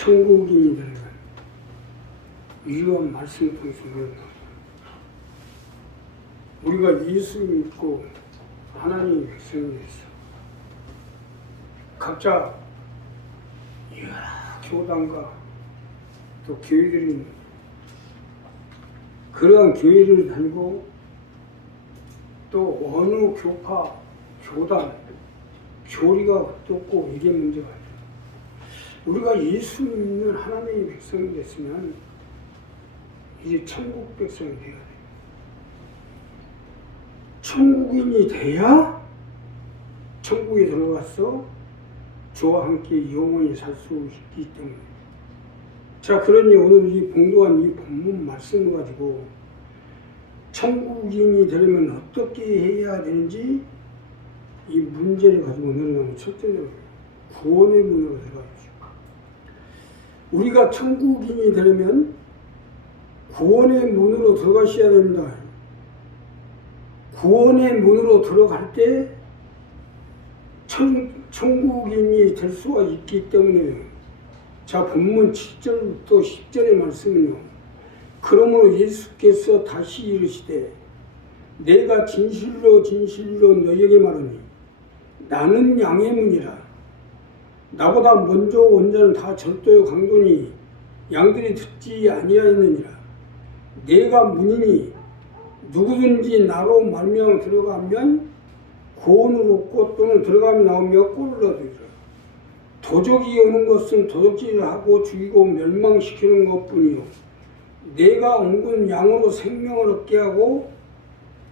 천국인이 되는 이러한 말씀을 통해서 우리가 예수 믿고 하나님의 백성이 됐어. 각자 여러 교단과 또 교회들이 그러한 교회를 다니고 또 어느 교파, 교단, 교리가 어떻고 이게 문제가 아니야. 우리가 예수 믿는 하나님의 백성이 됐으면 이제 천국 백성이 되어야 돼. 천국인이 돼야 천국에 들어가서 주와 함께 영원히 살 수 있기 때문에. 자, 그러니 오늘 이 봉독한 이 본문 말씀을 가지고 천국인이 되려면 어떻게 해야 되는지 이 문제를 가지고 오늘은 첫째로 구원의 문으로 들어가십시오. 우리가 천국인이 되려면 구원의 문으로 들어가셔야 됩니다. 구원의 문으로 들어갈 때 천국인이 될 수가 있기 때문에. 자, 본문 7절부터 10절의 말씀은요. 그러므로 예수께서 다시 이르시되 내가 진실로 진실로 너희에게 말하니 나는 양의 문이라. 나보다 먼저 온 자는 다 절도요 강도니 양들이 듣지 아니하였느니라. 내가 문이니 누구든지 나로 말미암아 들어가면 구원을 얻고 또는 들어가면 나오며 꼴을 얻으리라. 도적이 오는 것은 도적질을 하고 죽이고 멸망시키는 것뿐이요 내가 온 건 양으로 생명을 얻게 하고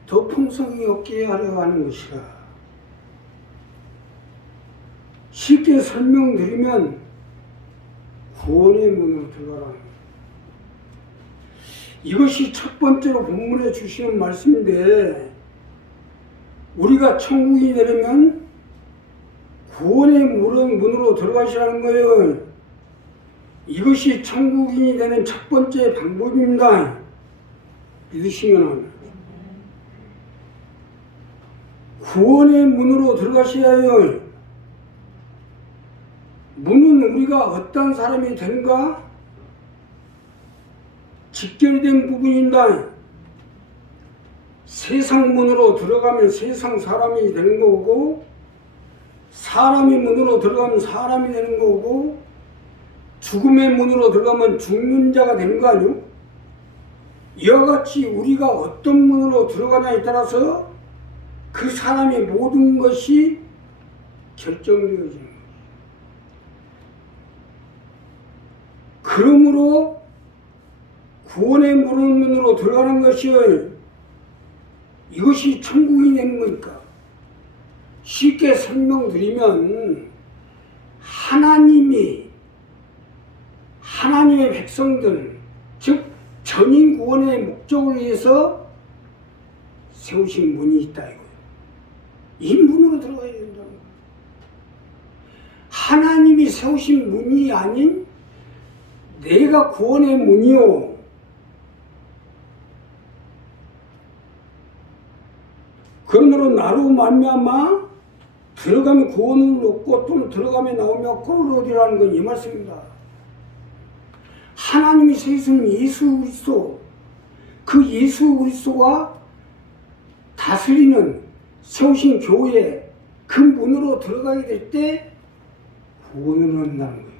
더 풍성히 얻게 하려 하는 것이라. 쉽게 설명드리면 구원의 문으로 들어가라는 거예요. 이것이 첫 번째로 본문에 주시는 말씀인데, 우리가 천국이 되려면 구원의 문으로 들어가시라는 거예요. 이것이 천국인이 되는 첫 번째 방법입니다. 믿으시면 합니다. 구원의 문으로 들어가셔야 해요. 문은 우리가 어떤 사람이 되는가 직결된 부분입니다. 세상 문으로 들어가면 세상 사람이 되는 거고, 사람의 문으로 들어가면 사람이 되는 거고, 죽음의 문으로 들어가면 죽는 자가 되는 거 아니요? 이와 같이 우리가 어떤 문으로 들어가냐에 따라서 그 사람의 모든 것이 결정되어지는 거예요. 그러므로 구원의 문으로 들어가는 것이 이것이 천국이 되는 거니까. 쉽게 설명드리면 하나님의 백성들, 즉 전인 구원의 목적을 위해서 세우신 문이 있다 이거예요. 이 문으로 들어가야 된다는 거예요. 하나님이 세우신 문이 아닌 내가 구원의 문이요, 그러므로 나로 말미암아 들어가면 구원을 얻고 또는 들어가면 나오며 꼴을 얻으라는 건 이 말씀입니다. 하나님이 세우신 예수 그리스도, 그 예수 그리스도가 다스리는 세우신 교회 그 문으로 들어가게 될 때 구원을 얻는다는 거예요.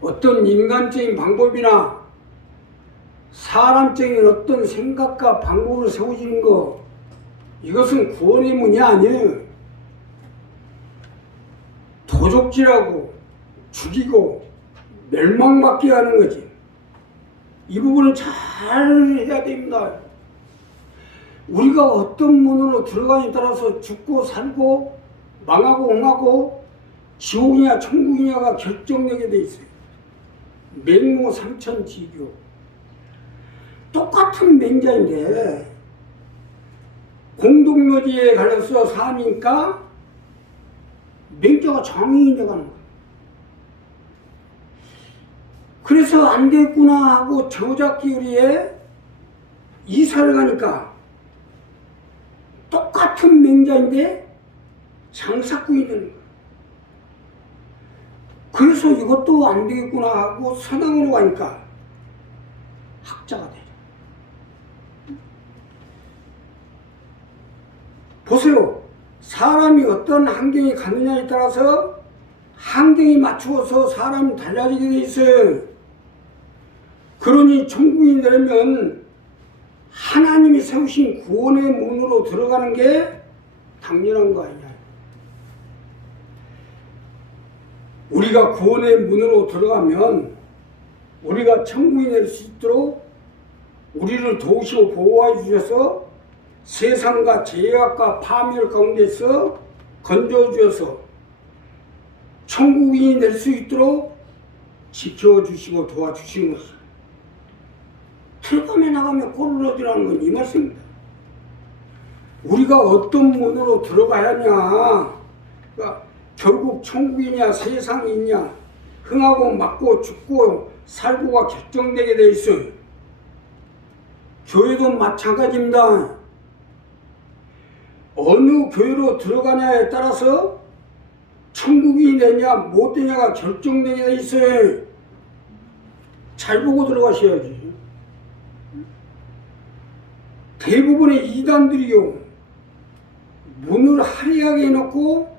어떤 인간적인 방법이나 사람적인 어떤 생각과 방법을 세워지는 거, 이것은 구원의 문이 아니에요. 도적질하고 죽이고 멸망받게 하는 거지. 이 부분은 잘 해야 됩니다. 우리가 어떤 문으로 들어가냐에 따라서 죽고 살고 망하고 흥하고 지옥이냐 천국이냐가 결정되게 돼 있어요. 맹모상천지교. 똑같은 맹자인데 공동묘지에 갈려서 사니까 맹자가 장애인이 돼가는 거예요. 그래서 안 됐구나 하고 저작기울이에 이사를 가니까 똑같은 맹자인데 장사꾼이 되는 거예요. 그래서 이것도 안 되겠구나 하고 서당으로 가니까 학자가 되죠. 보세요. 사람이 어떤 환경에 가느냐에 따라서 환경에 맞추어서 사람이 달라지게 돼 있어요. 그러니 천국이 되려면 하나님이 세우신 구원의 문으로 들어가는 게 당연한 거 아니냐. 우리가 구원의 문으로 들어가면 우리가 천국이 될 수 있도록 우리를 도우시고 보호해 주셔서 세상과 죄악과 파멸 가운데서 건져주셔서 천국인이 될 수 있도록 지켜주시고 도와주시는 것입니다. 들어가면 나가면 꼴을 얻으라는 건 이 말씀입니다. 우리가 어떤 문으로 들어가야 하냐, 그러니까 결국 천국이냐 세상이냐 흥하고 맞고 죽고 살고가 결정되게 돼 있어요. 교회도 마찬가지입니다. 어느 교회로 들어가냐에 따라서 천국이 되냐 못 되냐가 결정되게 돼 있어요. 잘 보고 들어가셔야지. 대부분의 이단들이요, 문을 화려하게 해놓고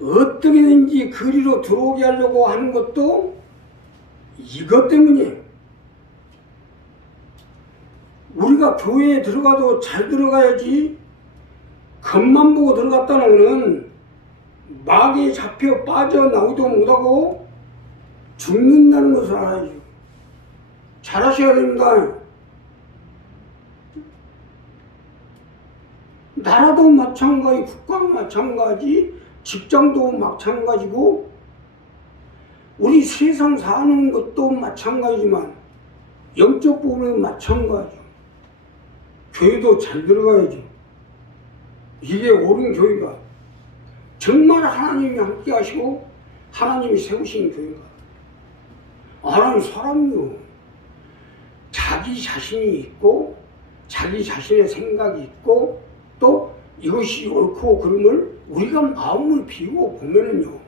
어떻게든지 그리로 들어오게 하려고 하는 것도 이것 때문이에요. 우리가 교회에 들어가도 잘 들어가야지, 겉만 보고 들어갔다는 것은 마귀에 잡혀 빠져나오지도 못하고 죽는다는 것을 알아야죠. 잘하셔야 됩니다. 나라도 마찬가지, 국가도 마찬가지, 직장도 마찬가지고 우리 세상 사는 것도 마찬가지지만 영적 부분은 마찬가지죠. 교회도 잘 들어가야지. 이게 옳은 교회가 정말 하나님이 함께 하시고 하나님이 세우신 교회가. 하나님 사람이요, 자기 자신이 있고 자기 자신의 생각이 있고 또 이것이 옳고 그름을 우리가 마음을 비우고 보면은요,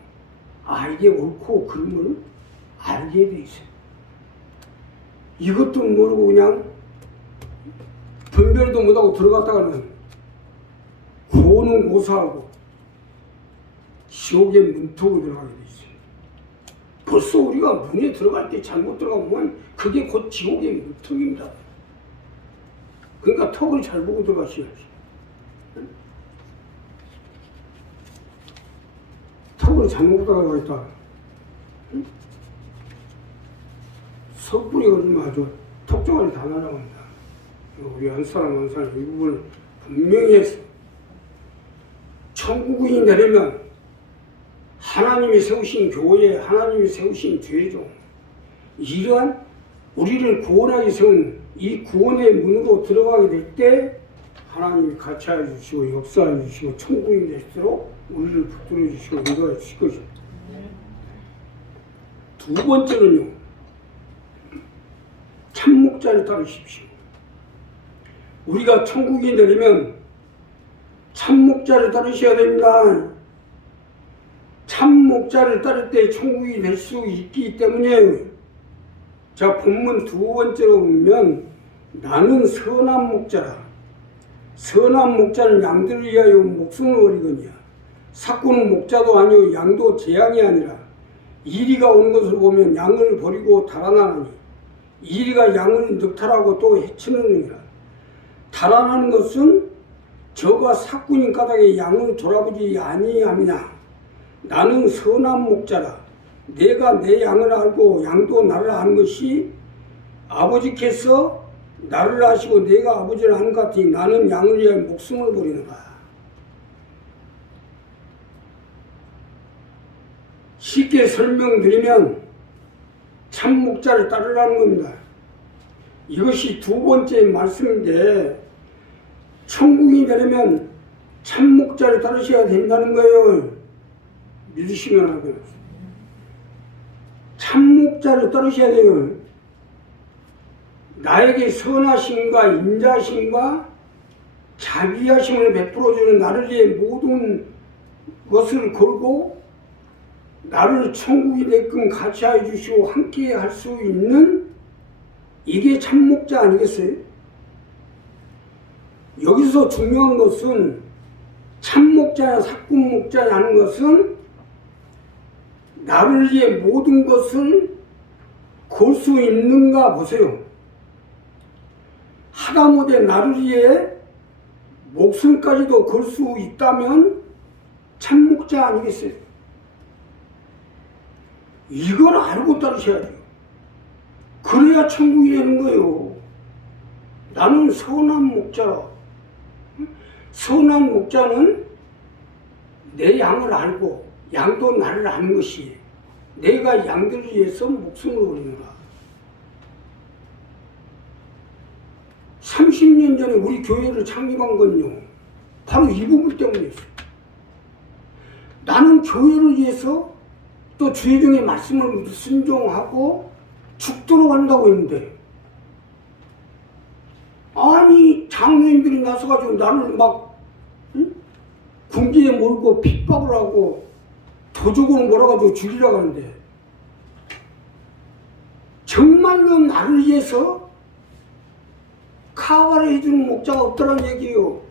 아, 이게 옳고 그름을 알게 돼 있어요. 이것도 모르고 그냥 분별도 못하고 들어갔다가는 고는 고사하고 지옥의 문턱으로 들어가게 돼 있어요. 벌써 우리가 문에 들어갈 때 잘못 들어가면 그게 곧 지옥의 문턱입니다. 그러니까 턱을 잘 보고 들어가셔야지. 턱을 잘못 들어가고 있다. 섣불리 걸리면 아주 턱종아리 다 날아갑니다. 우리 한 사람 한 사람 이 부분을 분명히 했어. 천국인이 되려면 하나님이 세우신 교회, 하나님이 세우신 죄종, 이러한 우리를 구원하게 세운 이 구원의 문으로 들어가게 될 때 하나님이 가르쳐 주시고 역사해 주시고 천국인이 되도록 우리를 붙들어 주시고 인도해 주실 것입니다. 두 번째는요, 참목자를 따르십시오. 우리가 천국인이 되려면 참목자를 따르셔야 됩니다. 참목자를 따를 때 천국이 될 수 있기 때문에, 자, 본문 두 번째로 보면 나는 선한 목자라. 선한 목자는 양들을 위하여 목숨을 버리거니와 삭구는 목자도 아니요 양도 재앙이 아니라 이리가 오는 것을 보면 양을 버리고 달아나느니 이리가 양을 늑탈하고 또 해치느니라. 달아나는 것은 저가 삭군인 까닭에 양을 돌아보지 아니함이나 나는 선한 목자라. 내가 내 양을 알고 양도 나를 아는 것이 아버지께서 나를 아시고 내가 아버지를 아는 것 같으니 나는 양을 위하여 목숨을 버리는가. 쉽게 설명드리면 참목자를 따르라는 겁니다. 이것이 두 번째 말씀인데, 천국이 되려면 참목자를 따르셔야 된다는 거예요. 믿으시면 하고요. 참목자를 따르셔야 돼요. 나에게 선하심과 인자심과 자비하심을 베풀어주는 나를 위해 모든 것을 걸고 나를 천국이 되끔 같이 해주시고 함께 할 수 있는 이게 참목자 아니겠어요? 여기서 중요한 것은 참목자냐 사꾼목자냐 하는 것은 나를 위해 모든 것을 걸 수 있는가 보세요. 하다못해 나를 위해 목숨까지도 걸 수 있다면 참목자 아니겠어요? 이걸 알고 따르셔야 돼요. 그래야 천국이 되는 거예요. 나는 선한 목자라. 선한 목자는 내 양을 알고 양도 나를 아는 것이 내가 양들을 위해서 목숨을 버리노라. 30년 전에 우리 교회를 창립한 건요, 바로 이 부분 때문이었어요. 나는 교회를 위해서 또 주의종의 말씀을 순종하고 죽도록 한다고 했는데, 아니 장로님들이 나서가지고 나를 막 궁지에 몰고 핍박을 하고 도적으로 몰아가지고 죽이려고 하는데, 정말로 나를 위해서 카바를 해주는 목자가 없더란 얘기예요.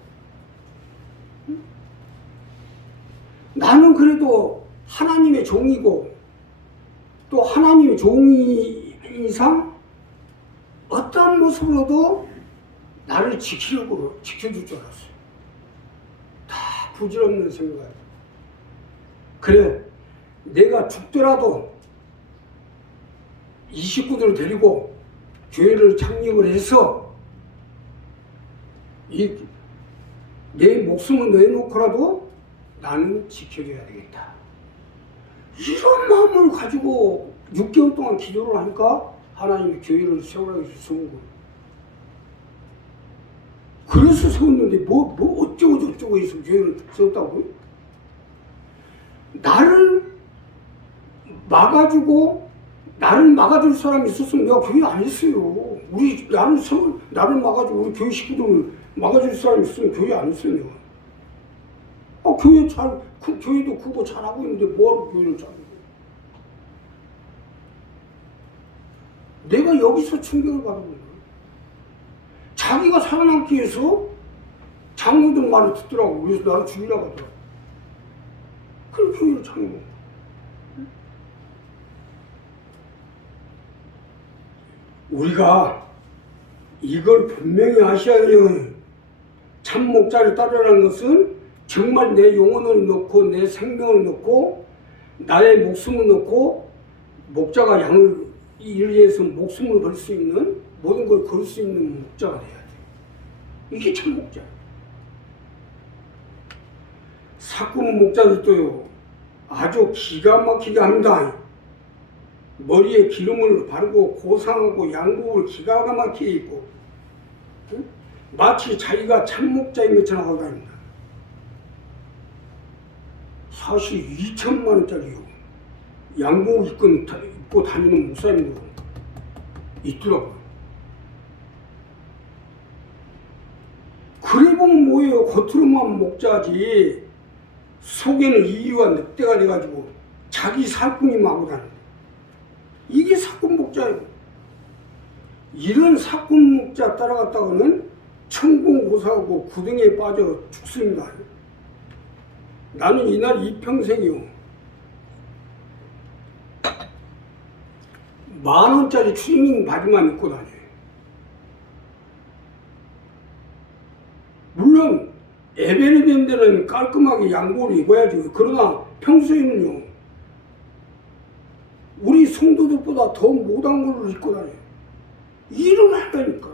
나는 그래도 하나님의 종이고 또 하나님의 종이 이상 어떠한 모습으로도 나를 지키려고 지켜줄 줄 알았어요. 다 부질없는 생각. 그래, 내가 죽더라도 이 식구들을 데리고 교회를 창립을 해서 내 목숨을 내놓고라도 나는 지켜줘야 되겠다. 이런 마음을 가지고 6개월 동안 기도를 하니까 하나님이 교회를 세우라고 해서 세운 거예요. 그래서 세웠는데 뭐 어쩌고 저쩌고 해서 교회를 세웠다고요? 나를 막아줄 사람이 있었으면 내가 교회 안 했어요. 나를 막아주고 우리 교회 식구들을 막아줄 사람이 있으면 교회 안 했어요, 내가. 교회도 크고 잘하고 있는데 뭐하러 교회를 잘하고. 내가 여기서 충격을 받은 거야. 자기가 살아남기 위해서 장로들 말을 듣더라고. 그래서 나를 죽이려고 하더라고. 그래서 교회를 창립한 거야. 우리가 이걸 분명히 아셔야 돼요. 참목자를 따르라는 것은 정말 내 영혼을 놓고 내 생명을 놓고 나의 목숨을 놓고 목자가 양을 위해서 목숨을 걸 수 있는 모든 걸 걸 수 있는 목자가 돼야 돼. 이게 참목자예요. 사꾼 목자들도요 아주 기가 막히게 합니다. 머리에 기름을 바르고 고상하고 양복을 기가 막히게 입고 마치 자기가 참목자인 것처럼 하고 다닙니다. 사실 2천만 원짜리요 양복 입고 다니는 목사님도 있더라고요. 그래 보면 뭐예요? 겉으로만 목자지 속에는 이유와 늑대가 돼가지고 자기 살궁이만 하고 다니는, 이게 사꾼목자예요. 이런 사꾼목자 따라갔다가는 천공고사하고 구덩이에 빠져 죽습니다. 나는 이날 이평생이요 10,000원짜리 추리닝 바지만 입고 다녀요. 물론 에벤이 된 데는 깔끔하게 양복을 입어야죠. 그러나 평소에는요 우리 성도들보다 더 못한 걸 입고 다녀요. 일을 한다니까.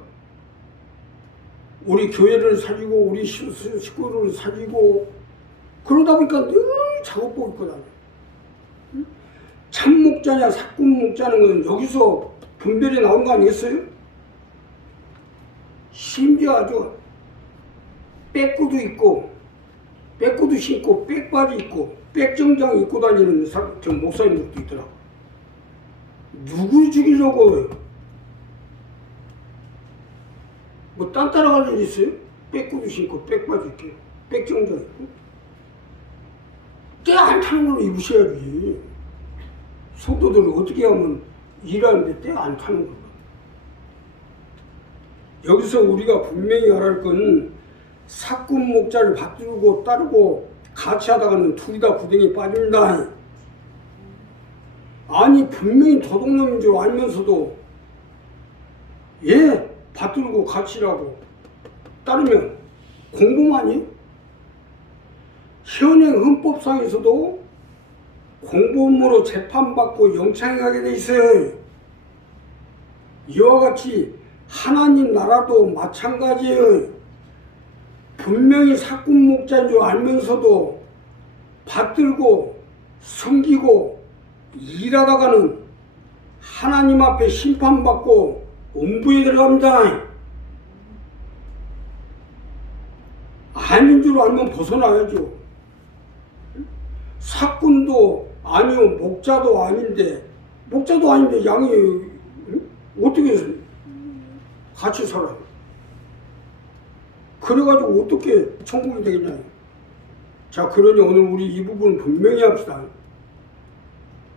우리 교회를 살리고 우리 식구를 살리고 그러다 보니까 늘 작업복 입고 다녀요. 참목자냐 사꾼목자는 건 여기서 분별이 나온 거 아니겠어요? 심지어 아주 빼꾸도 입고 빼꾸도 신고 백바지 입고 백정장 입고 다니는 저 목사님들도 있더라고. 누굴 죽이려고 뭐 딴 따라갈 일 있어요? 빼꾸도 신고 백바지 입고 백정장 입고 때 안 타는 걸로 입으셔야지. 성도들은 어떻게 하면 일하는데 때가 안 타는 거야. 여기서 우리가 분명히 알아야 할 건 사꾼 목자를 받들고 따르고 같이 하다가는 둘이 다 구덩이에 빠집니다. 아니 분명히 도둑놈인 줄 알면서도 받들고 같이 일하고 따르면 공범아니? 현행 헌법상에서도 공범으로 재판받고 영창에 가게 돼 있어요. 이와 같이 하나님 나라도 마찬가지예요. 분명히 사꾼 목자인 줄 알면서도 받들고 섬기고 일하다가는 하나님 앞에 심판받고 음부에 들어갑니다. 아닌 줄 알면 벗어나야죠. 사꾼도 아니요 목자도 아닌데 양이 어떻게 같이 살아요? 그래가지고 어떻게 천국이 되겠냐. 자, 그러니 오늘 우리 이 부분은 분명히 합시다.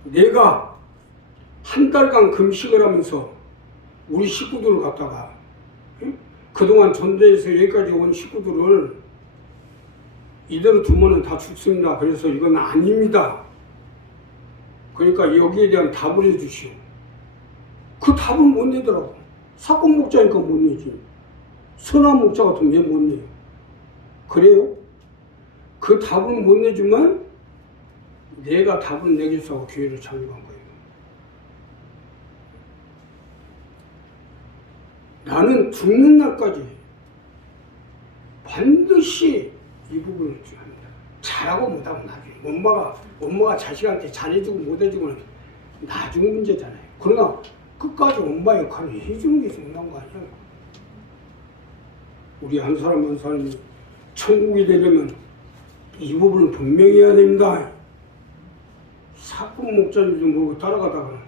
내가 한 달간 금식을 하면서 우리 식구들을 갖다가 그동안 전대에서 여기까지 온 식구들을 이대로 두면은 다 죽습니다. 그래서 이건 아닙니다. 그러니까 여기에 대한 답을 해주시오. 그 답을 못 내더라고. 사건 목자니까 못 내지. 선한 목자 같으면 왜 못 내요? 그래요? 그 답을 못 내주면 내가 답을 내겠어 하고 교회를 창립한 거예요. 나는 죽는 날까지 반드시 이 부분을 합니다. 잘하고 못하고 나중에 엄마가 자식한테 잘해주고 못해주고는 나중 문제잖아요. 그러나 끝까지 엄마 역할을 해주는 게 중요한 거 아니에요. 우리 한 사람 한 사람이 천국이 되려면 이 부분을 분명히 해야 됩니다. 사꾼 목자인지도 모르고 따라가다가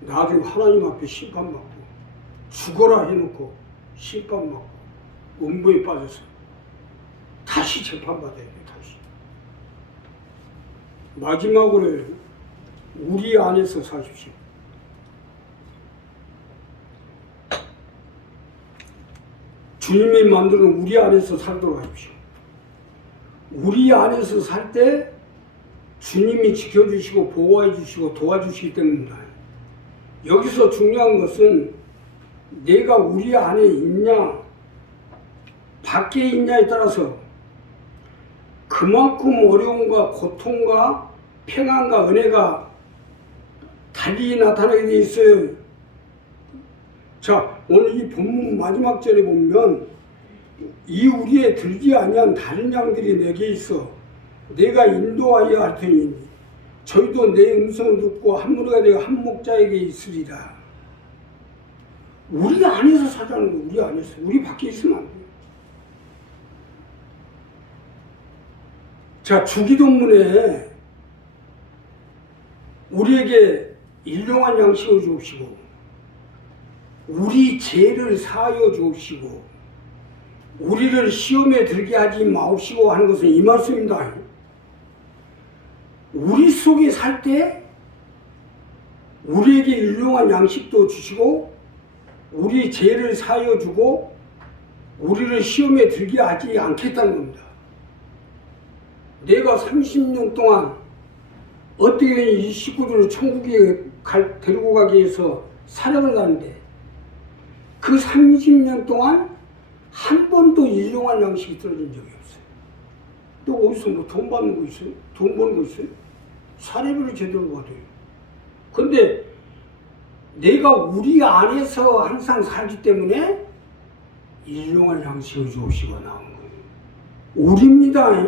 나중에 하나님 앞에 심판받고 죽어라 해놓고 심판받고 음부에 빠져서 다시 재판받아야 돼. 다시 마지막으로 우리 안에서 사십시오. 주님이 만드는 우리 안에서 살도록 하십시오. 우리 안에서 살 때 주님이 지켜주시고 보호해 주시고 도와주시기 때문입니다. 여기서 중요한 것은 내가 우리 안에 있냐 밖에 있냐에 따라서 그만큼 어려움과 고통과 평안과 은혜가 달리 나타나게 돼 있어요. 자, 오늘 이 본문 마지막 절에 보면 이 우리에 들지 아니한 다른 양들이 내게 있어 내가 인도하여 할 테니 저희도 내 음성을 듣고 한 무리가 되어 한 목자에게 있으리라. 우리 안에서 살자는 거. 우리 안에서. 우리 밖에 있으면 안 돼요. 자, 주기도문에 우리에게 일용한 양식을 주옵시고 우리 죄를 사하여 주옵시고 우리를 시험에 들게 하지 마옵시고 하는 것은 이 말씀입니다. 우리 속에 살 때 우리에게 일용한 양식도 주시고 우리 죄를 사하여 주고 우리를 시험에 들게 하지 않겠다는 겁니다. 내가 30년 동안 어떻게든 이 식구들을 천국에 데리고 가기 위해서 사역을 하는데 그 30년 동안 한 번도 일용할 양식이 떨어진 적이 없어요. 또 어디서 뭐 돈 받는 거 있어요? 돈 버는 거 있어요? 사례비를 제대로 받아요. 근데 내가 우리 안에서 항상 살기 때문에 일용할 양식을 주옵시고 나온 거예요. 우리입니다.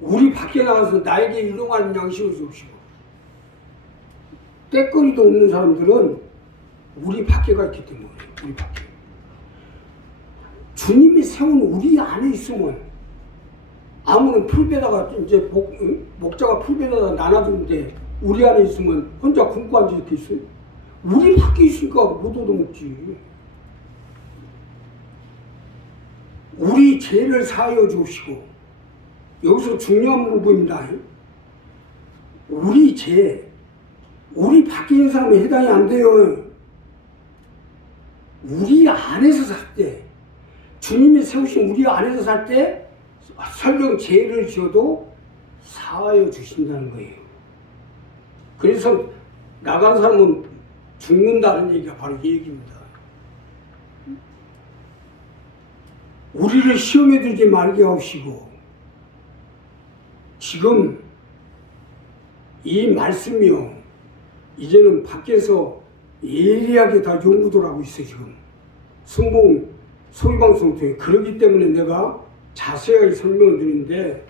우리 밖에 나가서 나에게 일용할 양식을 주옵시고. 때거리도 없는 사람들은 우리 밖에가 있기 때문에 우리 밖에. 주님이 세운 우리 안에 있으면 아무는 풀베다가 이제 목자가 풀베다가 나눠주는데 우리 안에 있으면 혼자 굶고 앉아 이렇게 있어요. 우리 밖에 있으니까 못 얻어먹지. 우리 죄를 사하여 주시고 여기서 중요한 부분입니다. 우리 죄, 우리 밖에 있는 사람에 해당이 안 돼요. 우리 안에서 살 때, 주님이 세우신 우리 안에서 살 때 설령 죄를 지어도 사하여 주신다는 거예요. 그래서 나간 사람은 죽는다는 얘기가 바로 이 얘기입니다. 우리를 시험에 들게 말게 하시고, 지금 이 말씀이요, 이제는 밖에서 예리하게 다 연구를 하고 있어요. 지금 성봉 소위방송 통해. 그렇기 때문에 내가 자세하게 설명을 드리는데,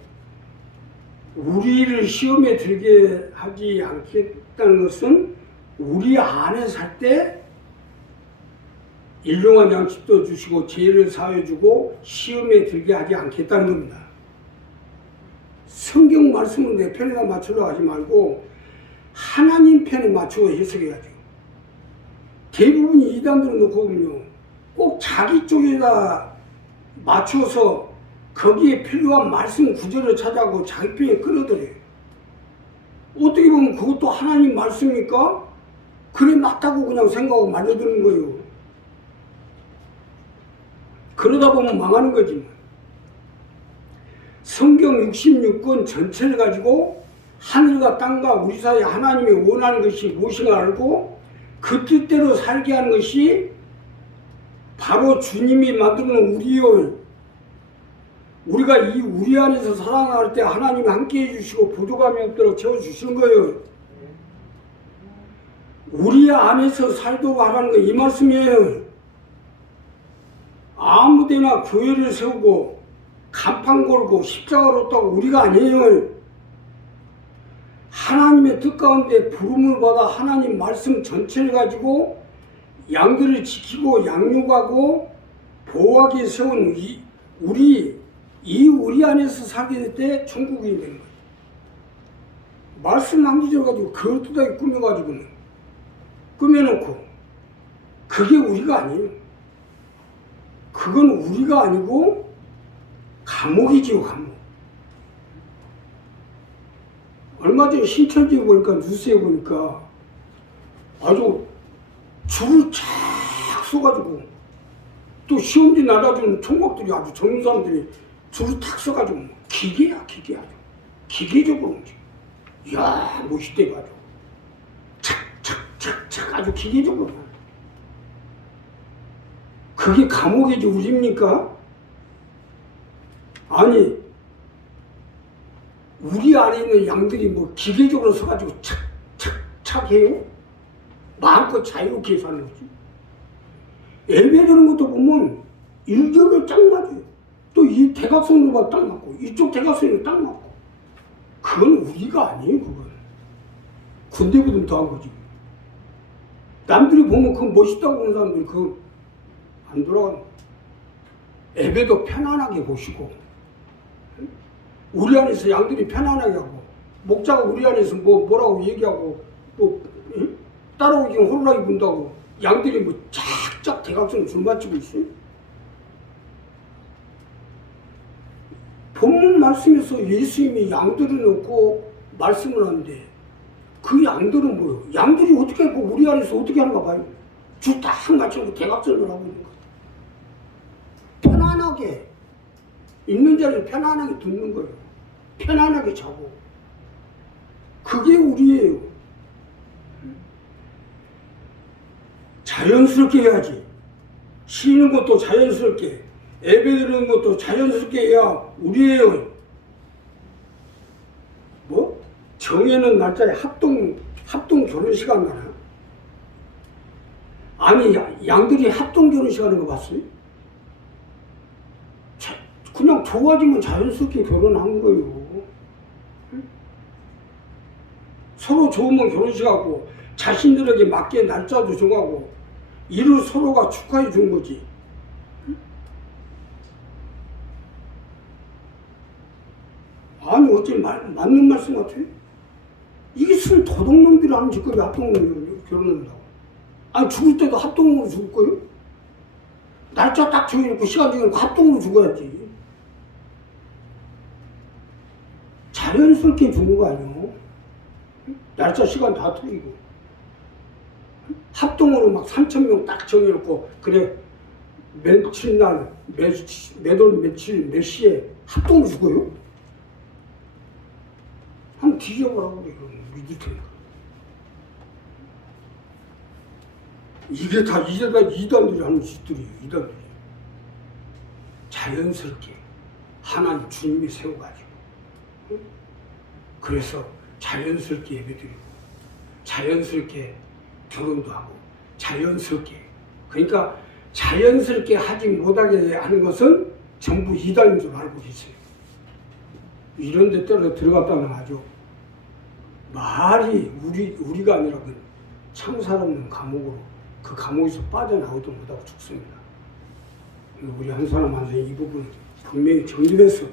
우리를 시험에 들게 하지 않겠다는 것은 우리 안에 살 때 일용한 양식도 주시고 죄를 사해 주고 시험에 들게 하지 않겠다는 겁니다. 성경 말씀은 내 편에다 맞추려 하지 말고 하나님 편에 맞추어 해석해야죠. 대부분이 이단들은 놓고 보면요, 꼭 자기 쪽에다 맞춰서 거기에 필요한 말씀 구절을 찾아가고 자기 편에 끌어들여요. 어떻게 보면 그것도 하나님 말씀이니까 그래 맞다고 그냥 생각하고 말려드는 거예요. 그러다 보면 망하는 거지. 성경 66권 전체를 가지고 하늘과 땅과 우리 사이에 하나님이 원하는 것이 무엇인가 알고 그 뜻대로 살게 하는 것이 바로 주님이 만드는 우리요. 우리가 이 우리 안에서 살아나갈 때 하나님이 함께 해주시고 부족함이 없도록 채워주시는 거예요. 우리 안에서 살도록 하라는 거 이 말씀이에요. 아무데나 교회를 세우고 간판 걸고 십자가로 따고 우리가 아니에요. 하나님의 뜻 가운데 부름을 받아 하나님 말씀 전체를 가지고 양들을 지키고 양육하고 보호하게 세운 우리 안에서 살게 될 때 천국이 되는 거예요. 말씀 한 구절 가지고 그걸 뚜다게 꾸며가지고는 꾸며놓고 그게 우리가 아니에요. 그건 우리가 아니고 감옥이지요, 감옥. 얼마 전에 신천지에 보니까 뉴스에 보니까 아주 줄을 쫙 서가지고 또 시험지 날아주는 총각들이 아주 젊은 사람들이 줄을 탁 서가지고 기계야, 기계 아주 기계적으로 움직여. 이야, 멋있대 가지고 착착착착 아주 기계적으로. 그게 감옥이지 우리입니까? 아니, 우리 안에 있는 양들이 뭐 기계적으로 서가지고 착착착 해요? 마음껏 자유롭게 사는 거지. 예배드리는 것도 보면 일절로 딱 맞아요. 또 이 대각선으로 딱 맞고 이쪽 대각선으로 딱 맞고. 그건 우리가 아니에요. 그건 군대보다 더한 거지. 남들이 보면 그거 멋있다고 보는 사람들이 그거 안 돌아가는. 예배도 편안하게 보시고 우리 안에서 양들이 편안하게 하고 목자가 우리 안에서 뭐라고 얘기하고 또 따라오기 호루라기 분다고 양들이 뭐 쫙쫙 대각선을 줄 맞추고 있어요. 본문 말씀에서 예수님이 양들을 놓고 말씀을 하는데 그 양들은 뭐예요? 양들이 어떻게 우리 안에서 어떻게 하는가 봐요. 줄 딱 맞추고 대각선을 하고 있는 거예요. 편안하게 있는 자리를 편안하게 듣는 거예요. 편안하게 자고. 그게 우리예요. 자연스럽게 해야지. 쉬는 것도 자연스럽게, 예배드리는 것도 자연스럽게 해야 우리예요. 뭐? 정해놓은 날짜에 합동 결혼식 안 가나? 아니, 양들이 합동 결혼식 하는 거 봤어요? 그냥 좋아지면 자연스럽게 결혼한 거예요. 서로 좋으면 결혼식하고 자신들에게 맞게 날짜도 정하고 이를 서로가 축하해 준 거지. 아니 어째 맞는 말씀 같아요? 이게 순 도둑놈들이 하는 짓거리 합동으로 결혼한다고. 아니 죽을 때도 합동으로 죽을 거예요? 날짜 딱 정해놓고 시간 정해놓고 합동으로 죽어야지. 자연스럽게 죽는 거 아니에요? 날짜 시간 다 틀리고 합동으로 막 3,000명 딱 정해놓고 그래 며칠 날 몇월 며칠 몇 시에 합동 죽어요? 한번 뒤져보라고 그래. 믿을 테니까. 이게 다 이단들이 하는 짓들이에요. 이단들이. 자연스럽게 하나님 주님이 세워가지고 그래서 자연스럽게 예배드리고 자연스럽게 결혼도 하고 자연스럽게 그러니까 자연스럽게 하지 못하게 하는 것은 전부 이단인 줄 알고 계세요. 이런 데 들어갔다면 아주 말이 우리가 아니라 그 창살 없는 감옥으로 그 감옥에서 빠져나오도 못하고 죽습니다. 우리 한 사람 한 사람 이 부분 분명히 정립해서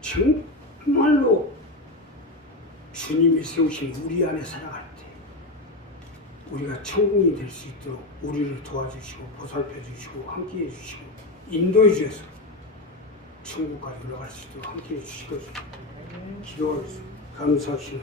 정말로 주님이 세우신 우리 안에 살아갈 때 우리가 천국이 될 수 있도록 우리를 도와주시고 보살펴 주시고 함께해 주시고 인도해 주셔서 천국까지 올라갈 수 있도록 함께해 주시고 기도하겠습니다. 감사하시는